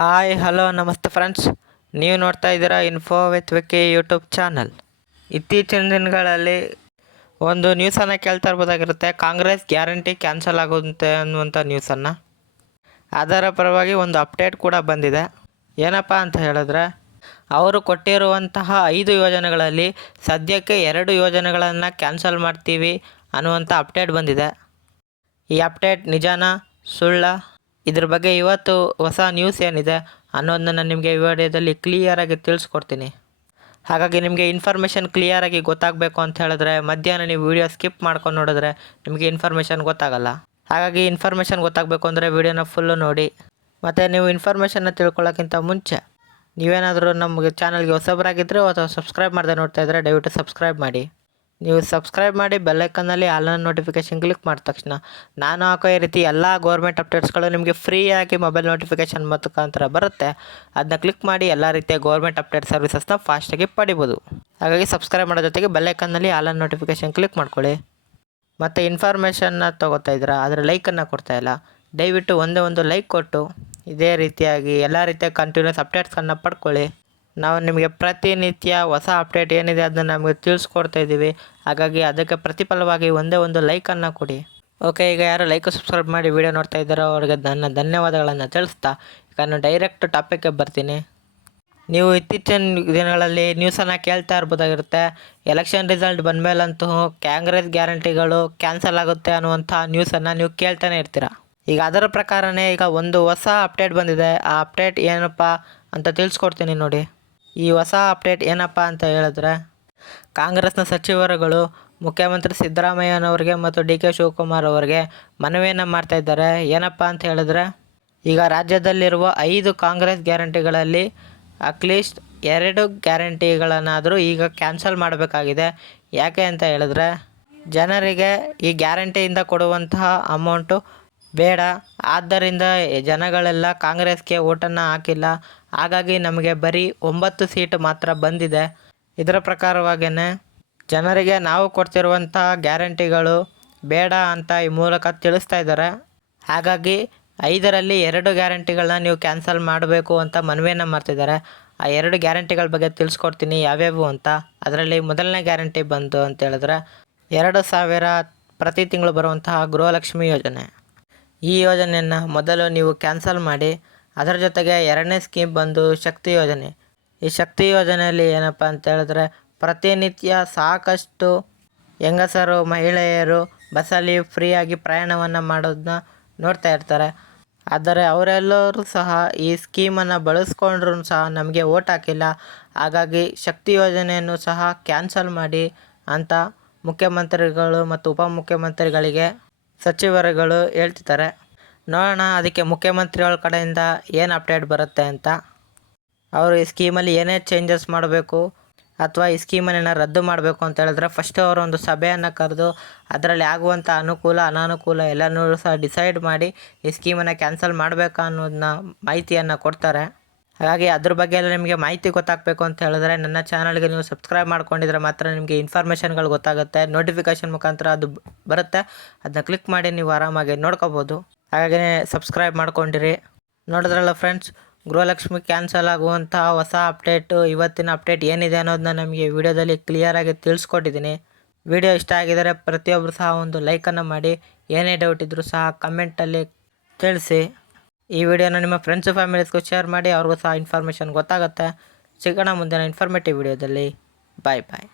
Hi hello ನಮಸ್ತೆ friends, ನೀವು ನೋಡ್ತಾ ಇದ್ದೀರಾ info with Vicky YouTube channel. ಇತ್ತೀಚಿನ ದಿನಗಳಲ್ಲಿ ಒಂದು ನ್ಯೂಸನ್ನು ಕೇಳ್ತಾ ಇರ್ಬೋದಾಗಿರುತ್ತೆ, ಕಾಂಗ್ರೆಸ್ ಗ್ಯಾರಂಟಿ ಕ್ಯಾನ್ಸಲ್ ಆಗುತ್ತೆ ಅನ್ನುವಂಥ ನ್ಯೂಸನ್ನು. ಅದರ ಪರವಾಗಿ ಒಂದು ಅಪ್ಡೇಟ್ ಕೂಡ ಬಂದಿದೆ. ಏನಪ್ಪ ಅಂತ ಹೇಳಿದ್ರೆ, ಅವರು ಕೊಟ್ಟಿರುವಂತಹ 5 ಯೋಜನೆಗಳಲ್ಲಿ ಸದ್ಯಕ್ಕೆ 2 ಯೋಜನೆಗಳನ್ನು ಕ್ಯಾನ್ಸಲ್ ಮಾಡ್ತೀವಿ ಅನ್ನುವಂಥ ಅಪ್ಡೇಟ್ ಬಂದಿದೆ. ಈ ಅಪ್ಡೇಟ್ ನಿಜಾನ ಸುಳ್ಳ, ಇದ್ರ ಬಗ್ಗೆ ಇವತ್ತು ಹೊಸ ನ್ಯೂಸ್ ಏನಿದೆ ಅನ್ನೋದನ್ನ ನಾನು ನಿಮಗೆ ಈ ವಿಡಿಯೋದಲ್ಲಿ ಕ್ಲಿಯರಾಗಿ ತಿಳಿಸ್ಕೊಡ್ತೀನಿ. ಹಾಗಾಗಿ ನಿಮಗೆ ಇನ್ಫಾರ್ಮೇಷನ್ ಕ್ಲಿಯರಾಗಿ ಗೊತ್ತಾಗಬೇಕು ಅಂತ ಹೇಳಿದ್ರೆ ಮಧ್ಯಾಹ್ನ ನೀವು ವಿಡಿಯೋ ಸ್ಕಿಪ್ ಮಾಡ್ಕೊಂಡು ನೋಡಿದ್ರೆ ನಿಮಗೆ ಇನ್ಫಾರ್ಮೇಷನ್ ಗೊತ್ತಾಗಲ್ಲ. ಹಾಗಾಗಿ ಇನ್ಫಾರ್ಮೇಷನ್ ಗೊತ್ತಾಗಬೇಕು ಅಂದರೆ ವಿಡಿಯೋನ ಫುಲ್ಲು ನೋಡಿ. ಮತ್ತು ನೀವು ಇನ್ಫಾರ್ಮೇಷನ್ನ ತಿಳ್ಕೊಳ್ಳೋಕ್ಕಿಂತ ಮುಂಚೆ ನೀವೇನಾದರೂ ನಮಗೆ ಚಾನಲ್ಗೆ ಹೊಸಬರಾಗಿದ್ದರೆ ಅಥವಾ ಸಬ್ಸ್ಕ್ರೈಬ್ ಮಾಡದೆ ನೋಡ್ತಾ ಇದ್ದರೆ ದಯವಿಟ್ಟು ಸಬ್ಸ್ಕ್ರೈಬ್ ಮಾಡಿ. ನೀವು ಸಬ್ಸ್ಕ್ರೈಬ್ ಮಾಡಿ ಬೆಲ್ಲೈಕನ್ನಲ್ಲಿ ಆಲ್ ನೋಟಿಫಿಕೇಷನ್ ಕ್ಲಿಕ್ ಮಾಡಿದ ತಕ್ಷಣ ನಾನು ಹಾಕೋ ಈ ರೀತಿ ಎಲ್ಲ ಗೌರ್ಮೆಂಟ್ ಅಪ್ಡೇಟ್ಸ್ಗಳು ನಿಮಗೆ ಫ್ರೀಯಾಗಿ ಮೊಬೈಲ್ ನೋಟಿಫಿಕೇಷನ್ ಮುಖಾಂತರ ಬರುತ್ತೆ. ಅದನ್ನ ಕ್ಲಿಕ್ ಮಾಡಿ ಎಲ್ಲ ರೀತಿಯ ಗೌರ್ಮೆಂಟ್ ಅಪ್ಡೇಟ್ ಸರ್ವಿಸಸ್ನ ಫಾಸ್ಟಾಗಿ ಪಡಿಬೋದು. ಹಾಗಾಗಿ ಸಬ್ಸ್ಕ್ರೈಬ್ ಮಾಡೋ ಜೊತೆಗೆ ಬೆಲ್ಲೈಕನ್ನಲ್ಲಿ ಆಲ್ ನೋಟಿಫಿಕೇಷನ್ ಕ್ಲಿಕ್ ಮಾಡ್ಕೊಳ್ಳಿ. ಮತ್ತು ಇನ್ಫಾರ್ಮೇಷನ್ನ ತೊಗೋತಾ ಇದ್ದೀರಾ ಆದರೆ ಲೈಕನ್ನು ಕೊಡ್ತಾಯಿಲ್ಲ, ದಯವಿಟ್ಟು ಒಂದೇ ಒಂದು ಲೈಕ್ ಕೊಟ್ಟು ಇದೇ ರೀತಿಯಾಗಿ ಎಲ್ಲ ರೀತಿಯ ಕಂಟಿನ್ಯೂಸ್ ಅಪ್ಡೇಟ್ಸನ್ನು ಪಡ್ಕೊಳ್ಳಿ. ನಾವು ನಿಮಗೆ ಪ್ರತಿನಿತ್ಯ ಹೊಸ ಅಪ್ಡೇಟ್ ಏನಿದೆ ಅದನ್ನು ನಮಗೆ ತಿಳಿಸ್ಕೊಡ್ತಾ ಇದ್ದೀವಿ. ಹಾಗಾಗಿ ಅದಕ್ಕೆ ಪ್ರತಿಫಲವಾಗಿ ಒಂದೇ ಒಂದು ಲೈಕನ್ನು ಕೊಡಿ. ಓಕೆ, ಈಗ ಯಾರು ಲೈಕ್ ಸಬ್ಸ್ಕ್ರೈಬ್ ಮಾಡಿ ವಿಡಿಯೋ ನೋಡ್ತಾ ಇದ್ದಾರೋ ಅವ್ರಿಗೆ ನನ್ನ ಧನ್ಯವಾದಗಳನ್ನು ತಿಳಿಸ್ತಾ ಈಗ ನಾನು ಡೈರೆಕ್ಟ್ ಟಾಪಿಕ್ಗೆ ಬರ್ತೀನಿ. ನೀವು ಇತ್ತೀಚಿನ ದಿನಗಳಲ್ಲಿ ನ್ಯೂಸನ್ನು ಕೇಳ್ತಾ ಇರ್ಬೋದಾಗಿರುತ್ತೆ, ಎಲೆಕ್ಷನ್ ರಿಸಲ್ಟ್ ಬಂದಮೇಲಂತೂ ಕಾಂಗ್ರೆಸ್ ಗ್ಯಾರಂಟಿಗಳು ಕ್ಯಾನ್ಸಲ್ ಆಗುತ್ತೆ ಅನ್ನುವಂಥ ನ್ಯೂಸನ್ನು ನೀವು ಕೇಳ್ತಾನೆ ಇರ್ತೀರ. ಈಗ ಅದರ ಪ್ರಕಾರನೇ ಈಗ ಒಂದು ಹೊಸ ಅಪ್ಡೇಟ್ ಬಂದಿದೆ. ಆ ಅಪ್ಡೇಟ್ ಏನಪ್ಪ ಅಂತ ತಿಳಿಸ್ಕೊಡ್ತೀನಿ ನೋಡಿ. ಈ ಹೊಸ ಅಪ್ಡೇಟ್ ಏನಪ್ಪ ಅಂತ ಹೇಳಿದ್ರೆ, ಕಾಂಗ್ರೆಸ್ನ ಸಚಿವರುಗಳು ಮುಖ್ಯಮಂತ್ರಿ ಸಿದ್ದರಾಮಯ್ಯನವರಿಗೆ ಮತ್ತು ಡಿ ಕೆ ಶಿವಕುಮಾರ್ ಅವರಿಗೆ ಮನವಿಯನ್ನು ಮಾಡ್ತಾಯಿದ್ದಾರೆ. ಏನಪ್ಪ ಅಂತ ಹೇಳಿದ್ರೆ, ಈಗ ರಾಜ್ಯದಲ್ಲಿರುವ 5 ಕಾಂಗ್ರೆಸ್ ಗ್ಯಾರಂಟಿಗಳಲ್ಲಿ ಅಟ್ಲೀಸ್ಟ್ 2 ಗ್ಯಾರಂಟಿಗಳನ್ನಾದರೂ ಈಗ ಕ್ಯಾನ್ಸಲ್ ಮಾಡಬೇಕಾಗಿದೆ. ಯಾಕೆ ಅಂತ ಹೇಳಿದ್ರೆ, ಜನರಿಗೆ ಈ ಗ್ಯಾರಂಟಿಯಿಂದ ಕೊಡುವಂತಹ ಅಮೌಂಟು ಬೇಡ, ಆದ್ದರಿಂದ ಜನಗಳೆಲ್ಲ ಕಾಂಗ್ರೆಸ್ಗೆ ಓಟನ್ನು ಹಾಕಿಲ್ಲ. ಹಾಗಾಗಿ ನಮಗೆ ಬರೀ 9 ಸೀಟ್ ಮಾತ್ರ ಬಂದಿದೆ. ಇದರ ಪ್ರಕಾರವಾಗಿಯೇ ಜನರಿಗೆ ನಾವು ಕೊಡ್ತಿರುವಂಥ ಗ್ಯಾರಂಟಿಗಳು ಬೇಡ ಅಂತ ಈ ಮೂಲಕ ತಿಳಿಸ್ತಾ ಇದ್ದಾರೆ. ಹಾಗಾಗಿ 5ರಲ್ಲಿ 2 ಗ್ಯಾರಂಟಿಗಳನ್ನ ನೀವು ಕ್ಯಾನ್ಸಲ್ ಮಾಡಬೇಕು ಅಂತ ಮನವಿಯನ್ನು ಮಾಡ್ತಿದ್ದಾರೆ. ಆ 2 ಗ್ಯಾರಂಟಿಗಳ ಬಗ್ಗೆ ತಿಳಿಸ್ಕೊಡ್ತೀನಿ ಯಾವ್ಯಾವು ಅಂತ. ಅದರಲ್ಲಿ ಮೊದಲನೇ ಗ್ಯಾರಂಟಿ ಬಂತು ಅಂತ ಹೇಳಿದ್ರೆ 2,000 ಪ್ರತಿ ತಿಂಗಳು ಬರುವಂತಹ ಗೃಹಲಕ್ಷ್ಮಿ ಯೋಜನೆ. ಈ ಯೋಜನೆಯನ್ನು ಮೊದಲು ನೀವು ಕ್ಯಾನ್ಸಲ್ ಮಾಡಿ. ಅದರ ಜೊತೆಗೆ 2ನೇ ಸ್ಕೀಮ್ ಬಂದು ಶಕ್ತಿ ಯೋಜನೆ. ಈ ಶಕ್ತಿ ಯೋಜನೆಯಲ್ಲಿ ಏನಪ್ಪ ಅಂತ ಹೇಳಿದ್ರೆ, ಪ್ರತಿನಿತ್ಯ ಸಾಕಷ್ಟು ಹೆಂಗಸರು ಮಹಿಳೆಯರು ಬಸ್ಸಲ್ಲಿ ಫ್ರೀಯಾಗಿ ಪ್ರಯಾಣವನ್ನು ಮಾಡೋದನ್ನ ನೋಡ್ತಾ ಇರ್ತಾರೆ. ಆದರೆ ಅವರೆಲ್ಲರೂ ಸಹ ಈ ಸ್ಕೀಮನ್ನು ಬಳಸ್ಕೊಂಡ್ರೂ ಸಹ ನಮಗೆ ಓಟ್ ಹಾಕಿಲ್ಲ. ಹಾಗಾಗಿ ಶಕ್ತಿ ಯೋಜನೆಯನ್ನು ಸಹ ಕ್ಯಾನ್ಸಲ್ ಮಾಡಿ ಅಂತ ಮುಖ್ಯಮಂತ್ರಿಗಳು ಮತ್ತು ಉಪಮುಖ್ಯಮಂತ್ರಿಗಳಿಗೆ ಸಚಿವರುಗಳು ಹೇಳ್ತಿದ್ದಾರೆ. ನೋಡೋಣ ಅದಕ್ಕೆ ಮುಖ್ಯಮಂತ್ರಿಗಳ ಕಡೆಯಿಂದ ಏನು ಅಪ್ಡೇಟ್ ಬರುತ್ತೆ ಅಂತ. ಅವರು ಈ ಸ್ಕೀಮಲ್ಲಿ ಏನೇ ಚೇಂಜಸ್ ಮಾಡಬೇಕು ಅಥವಾ ಈ ಸ್ಕೀಮನ್ನು ರದ್ದು ಮಾಡಬೇಕು ಅಂತ ಹೇಳಿದ್ರೆ ಫಸ್ಟು ಅವರು ಒಂದು ಸಭೆಯನ್ನು ಕರೆದು ಅದರಲ್ಲಿ ಆಗುವಂಥ ಅನುಕೂಲ ಅನಾನುಕೂಲ ಎಲ್ಲನೂ ಸಹ ಡಿಸೈಡ್ ಮಾಡಿ ಈ ಸ್ಕೀಮನ್ನು ಕ್ಯಾನ್ಸಲ್ ಮಾಡಬೇಕಾ ಅನ್ನೋದನ್ನ ಮಾಹಿತಿಯನ್ನು ಕೊಡ್ತಾರೆ. ಹಾಗಾಗಿ ಅದ್ರ ಬಗ್ಗೆ ಎಲ್ಲ ನಿಮಗೆ ಮಾಹಿತಿ ಗೊತ್ತಾಗಬೇಕು ಅಂತ ಹೇಳಿದ್ರೆ ನನ್ನ ಚಾನಲ್ಗೆ ನೀವು ಸಬ್ಸ್ಕ್ರೈಬ್ ಮಾಡ್ಕೊಂಡಿದ್ರೆ ಮಾತ್ರ ನಿಮಗೆ ಇನ್ಫಾರ್ಮೇಷನ್ಗಳು ಗೊತ್ತಾಗುತ್ತೆ. ನೋಟಿಫಿಕೇಷನ್ ಮುಖಾಂತರ ಅದು ಬರುತ್ತೆ, ಅದನ್ನ ಕ್ಲಿಕ್ ಮಾಡಿ ನೀವು ಆರಾಮಾಗಿ ನೋಡ್ಕೋಬೋದು. ಹಾಗೆಯೇ ಸಬ್ಸ್ಕ್ರೈಬ್ ಮಾಡ್ಕೊಂಡಿರಿ. ನೋಡಿದ್ರಲ್ಲ ಫ್ರೆಂಡ್ಸ್, ಗೃಹಲಕ್ಷ್ಮಿ ಕ್ಯಾನ್ಸಲ್ ಆಗುವಂಥ ಹೊಸ ಅಪ್ಡೇಟು ಇವತ್ತಿನ ಅಪ್ಡೇಟ್ ಏನಿದೆ ಅನ್ನೋದನ್ನ ನಮಗೆ ವಿಡಿಯೋದಲ್ಲಿ ಕ್ಲಿಯರಾಗಿ ತಿಳಿಸ್ಕೊಟ್ಟಿದ್ದೀನಿ. ವಿಡಿಯೋ ಇಷ್ಟ ಆಗಿದರೆ ಪ್ರತಿಯೊಬ್ಬರು ಸಹ ಒಂದು ಲೈಕನ್ನು ಮಾಡಿ. ಏನೇ ಡೌಟ್ ಇದ್ದರೂ ಸಹ ಕಮೆಂಟಲ್ಲಿ ತಿಳಿಸಿ. ಈ ವಿಡಿಯೋನ ನಿಮ್ಮ ಫ್ರೆಂಡ್ಸು ಫ್ಯಾಮಿಲೀಸ್ಗೂ ಶೇರ್ ಮಾಡಿ, ಅವ್ರಿಗೂ ಸಹ ಇನ್ಫಾರ್ಮೇಷನ್ ಗೊತ್ತಾಗುತ್ತೆ. ಸಿಗೋಣ ಮುಂದಿನ ಇನ್ಫಾರ್ಮೇಟಿವ್ ವಿಡಿಯೋದಲ್ಲಿ. ಬಾಯ್ ಬಾಯ್.